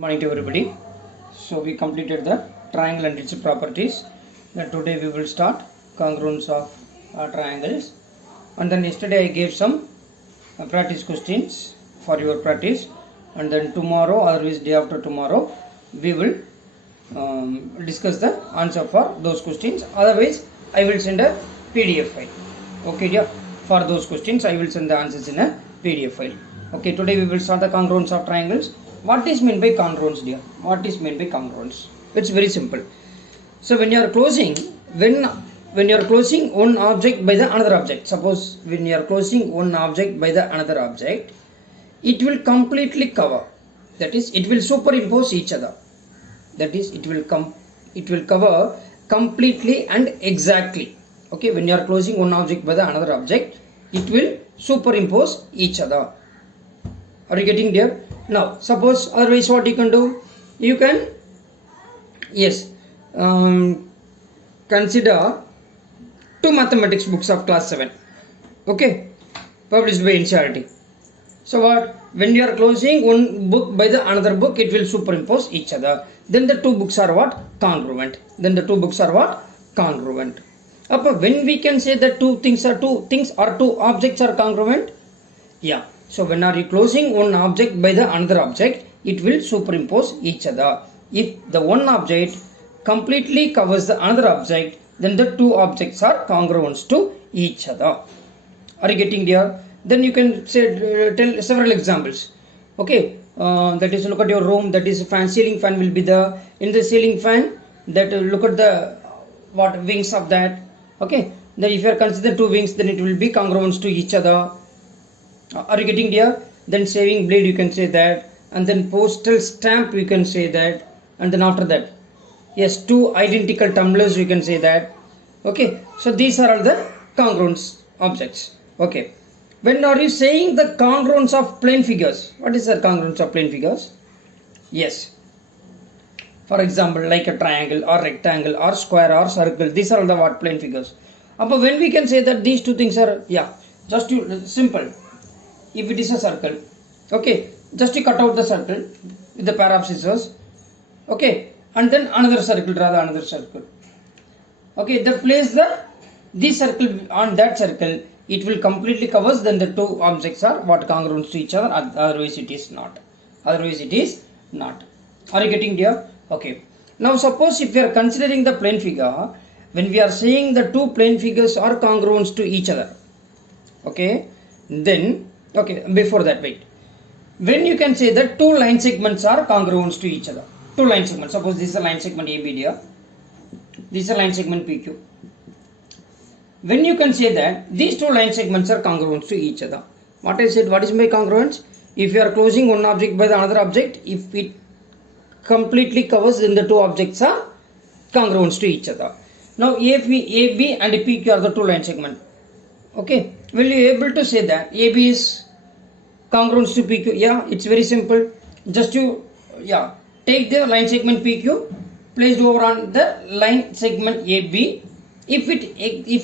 Morning to everybody. So we completed the triangle and its properties. Then today we will start congruence of triangles. And then yesterday I gave some practice questions for your practice. And then tomorrow, otherwise day after tomorrow, we will discuss the answer for those questions. Otherwise, I will send a PDF file. Okay, yeah. For those questions, I will send the answers in a PDF file. Okay, today we will start the congruence of triangles. What is meant by congruence, dear? What is meant by congruence? It's very simple. So when you are closing, when you are closing one object by the another object, suppose when you are closing one object by the another object, it will completely cover. That is, it will superimpose each other. That is, it will cover completely and exactly. Okay, when you are closing one object by the another object, it will superimpose each other. Are you getting there? Now, suppose otherwise what you can do? You can, yes, consider two mathematics books of class 7. Okay, published by NCERT. So what? When you are closing one book by the another book, it will superimpose each other. Then the two books are what? Congruent. Then the two books are what? Congruent. When we can say that two objects are congruent? Yeah. So when are you closing one object by the another object, it will superimpose each other. If the one object completely covers the another object, then the two objects are congruent to each other. Are you getting there? Then you can say tell several examples. Okay, that is, look at your room. That is, ceiling fan will be the in the ceiling fan. That look at the wings of that. Okay, then if you are considering two wings, then it will be congruent to each other. Are you getting there? Then shaving blade you can say that, and then postal stamp you can say that, and then after that, yes, two identical tumblers you can say that. Okay, so these are all the congruence objects. Okay, when are you saying the congruence of plane figures? What is the congruence of plane figures? Yes, for example, like a triangle or rectangle or square or circle, these are all the what plane figures. But when we can say that these two things are, yeah, just to simple. If it is a circle, okay, just to cut out the circle with the pair of scissors, okay, and then another circle, draw the another circle. Okay, then place this circle on that circle, it will completely covers, then the two objects are what congruent to each other, otherwise it is not. Otherwise it is not. Are you getting there? Okay. Now suppose if we are considering the plane figure, when we are saying the two plane figures are congruent to each other, okay, then, okay, before that, wait. When you can say that two line segments are congruent to each other. Two line segments. Suppose this is a line segment AB here. This is a line segment PQ. When you can say that these two line segments are congruent to each other. What I said, what is my congruence? If you are closing one object by the another object, if it completely covers, then the two objects are congruent to each other. Now AB and PQ are the two line segments. Okay, will you able to say that AB is congruent to PQ? Yeah, it's very simple. Just to, yeah, take the line segment PQ, placed over on the line segment AB. If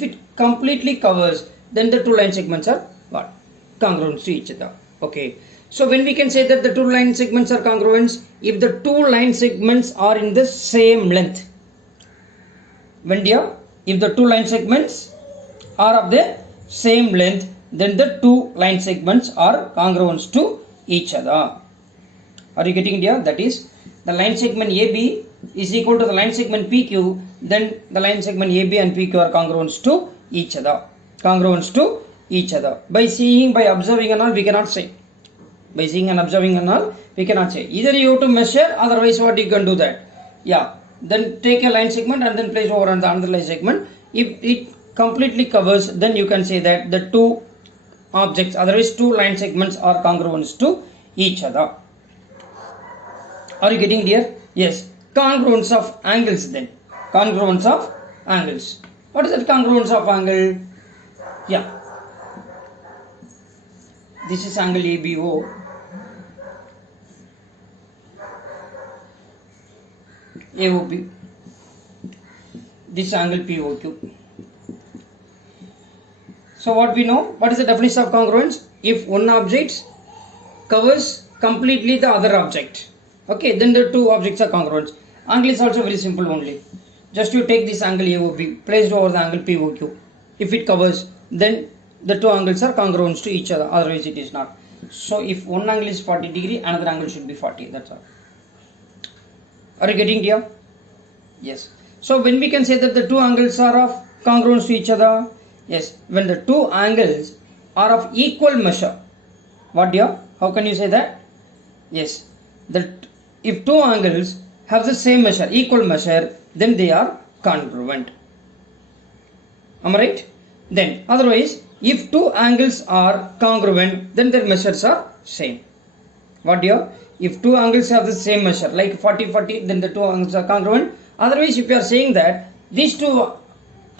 it completely covers, then the two line segments are what? Congruent to each other. Okay. So when we can say that the two line segments are congruent, if the two line segments are in the same length. When dear, if the two line segments are of the same length, then the two line segments are congruent to each other. Are you getting there? That is, the line segment AB is equal to the line segment PQ, then the line segment AB and PQ are congruent to each other. Congruent to each other. By seeing, by observing and all, we cannot say. By seeing and observing and all, we cannot say. Either you have to measure, otherwise what you can do that? Yeah. Then take a line segment and then place over on the another line segment. If it completely covers, then you can say that the two objects, otherwise two line segments are congruent to each other. Are you getting there? Yes. Congruence of angles then. Congruence of angles. What is that congruence of angle? Yeah. This is angle ABO. AOB. This angle POQ. So what we know? What is the definition of congruence? If one object covers completely the other object. Okay, then the two objects are congruent. Angle is also very simple only. Just you take this angle AOB placed over the angle POQ. If it covers, then the two angles are congruent to each other, otherwise it is not. So if one angle is 40 degree, another angle should be 40, that's all. Are you getting here? Yes. So when we can say that the two angles are of congruence to each other? Yes, when the two angles are of equal measure. What dear? How can you say that? Yes, that if two angles have the same measure, equal measure, then they are congruent. Am I right? Then otherwise, if two angles are congruent, then their measures are same. What dear? If two angles have the same measure, like 40 40, then the two angles are congruent. Otherwise, if you are saying that these two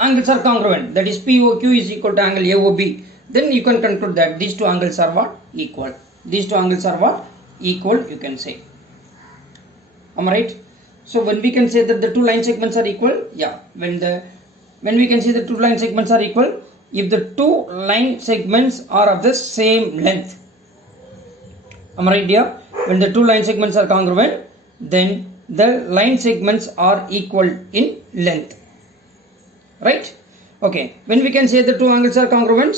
angles are congruent, that is POQ is equal to angle AOB, then you can conclude that these two angles are what? Equal. These two angles are what? Equal, you can say. Am I right? So when we can say that the two line segments are equal, yeah, when we can say the two line segments are equal, if the two line segments are of the same length. Am I right dear? When the two line segments are congruent, then the line segments are equal in length. Right? Okay. When we can say the two angles are congruent,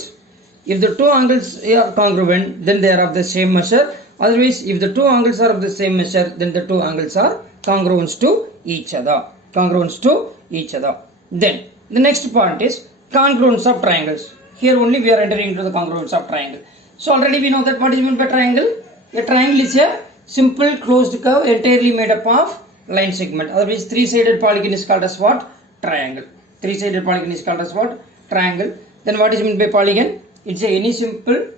if the two angles are congruent, then they are of the same measure. Otherwise, if the two angles are of the same measure, then the two angles are congruent to each other. Congruent to each other. Then the next point is congruence of triangles. Here only we are entering into the congruence of triangle. So already we know that what is meant by triangle. A triangle is a simple closed curve entirely made up of line segment. Otherwise, three-sided polygon is called as what? Triangle. Three-sided polygon is called as what? Triangle. Then what is meant by polygon? It's any simple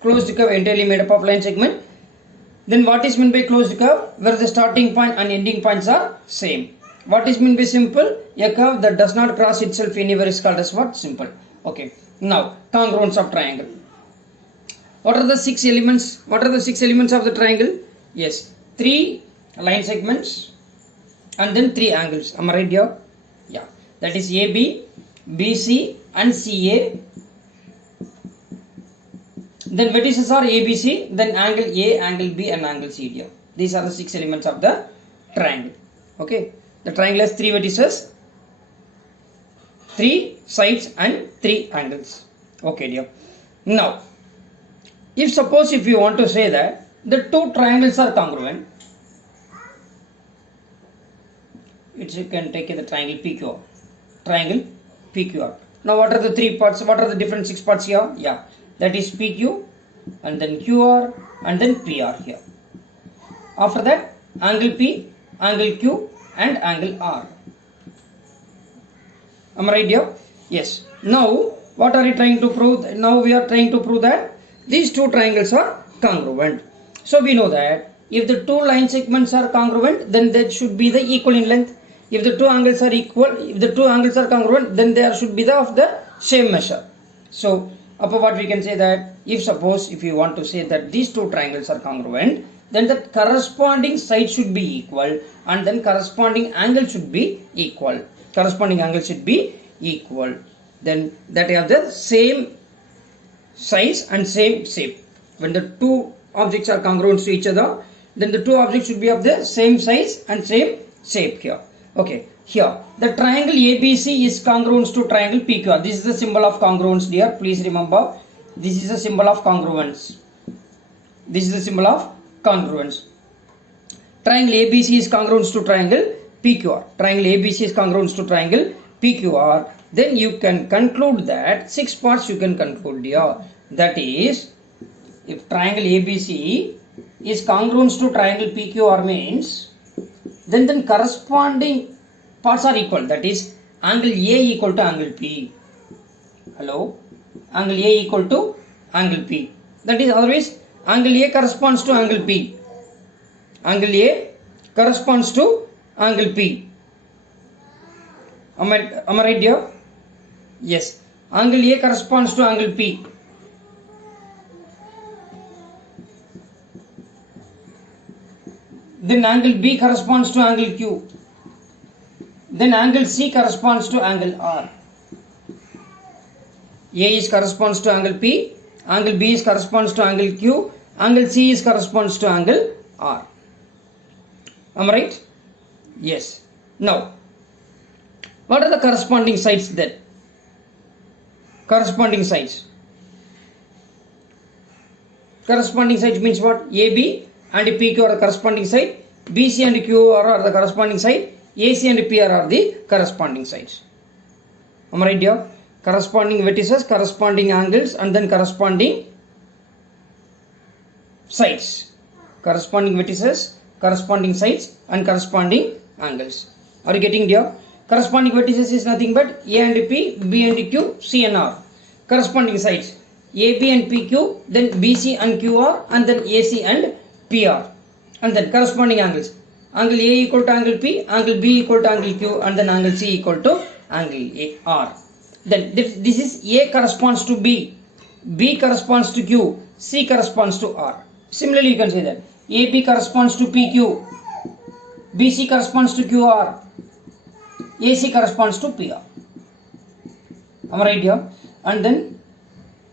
closed curve entirely made up of line segment. Then what is meant by closed curve? Where the starting point and ending points are same. What is meant by simple? A curve that does not cross itself anywhere is called as what? Simple. Okay. Now, congruence of triangle. What are the six elements? What are the six elements of the triangle? Yes, three line segments and then three angles. Am I right here? Yeah. That is AB, BC and CA. Then vertices are ABC, then angle A, angle B and angle C here. These are the six elements of the triangle. Okay. The triangle has three vertices, three sides and three angles. Okay dear. Now, if you want to say that the two triangles are congruent, you can take the triangle PQR. Triangle PQR. Now what are the three parts? What are the different six parts here? Yeah, that is PQ and then QR and then PR here. After that, angle P, angle Q and angle R. Am I right here? Yes. Now what are we trying to prove? Now we are trying to prove that these two triangles are congruent. So we know that if the two line segments are congruent, then that should be the equal in length. If the two angles are equal, if the two angles are congruent, then there should be the of the same measure. So upon what we can say that if you want to say that these two triangles are congruent, then the corresponding side should be equal and then corresponding angle should be equal. Corresponding angle should be equal. Then that have the same size and same shape. When the two objects are congruent to each other, then the two objects should be of the same size and same shape here. Okay, here the triangle ABC is congruent to triangle PQR. This is the symbol of congruence dear. Please remember, this is a symbol of congruence. This is the symbol of congruence. Triangle ABC is congruent to triangle PQR. Triangle ABC is congruent to triangle PQR. Then you can conclude that six parts you can conclude here. That is, if triangle ABC is congruent to triangle PQR means, then corresponding parts are equal. That is, angle A equal to angle P. Hello? Angle A equal to angle P. That is, otherwise, angle A corresponds to angle P. Angle A corresponds to angle P. Am I right here? Yes. Angle A corresponds to angle P. Then angle B corresponds to angle Q. Then angle C corresponds to angle R. A is corresponds to angle P, angle B is corresponds to angle Q, angle C is corresponds to angle R. Am I right? Yes. Now, what are the corresponding sides then? Corresponding sides. Corresponding sides means what? AB and PQ are the corresponding side. BC and QR are the corresponding side. AC and PR are the corresponding sides. Am I right here? Corresponding vertices, corresponding angles, and then corresponding sides. Corresponding vertices, corresponding sides, and corresponding angles. Are you getting here? Corresponding vertices is nothing but A and P, B and Q, C and R. Corresponding sides, AB and PQ, then BC and QR, and then AC and PR. And then corresponding angles. Angle A equal to angle P, angle B equal to angle Q, and then angle C equal to angle R. Then this is A corresponds to B, B corresponds to Q, C corresponds to R. Similarly, you can say that AB corresponds to PQ, BC corresponds to QR, AC corresponds to PR. Am I right here? And then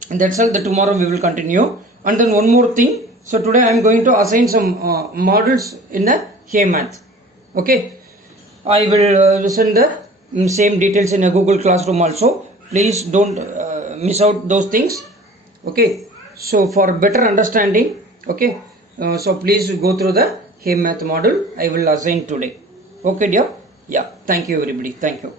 that's all. The tomorrow we will continue. And then one more thing. So today I am going to assign some models in the Hey Math. Okay. I will send the same details in a Google Classroom also. Please don't miss out those things. Okay. So for better understanding, okay. So please go through the Hey Math model. I will assign today. Okay, dear. Yeah. Thank you, everybody. Thank you.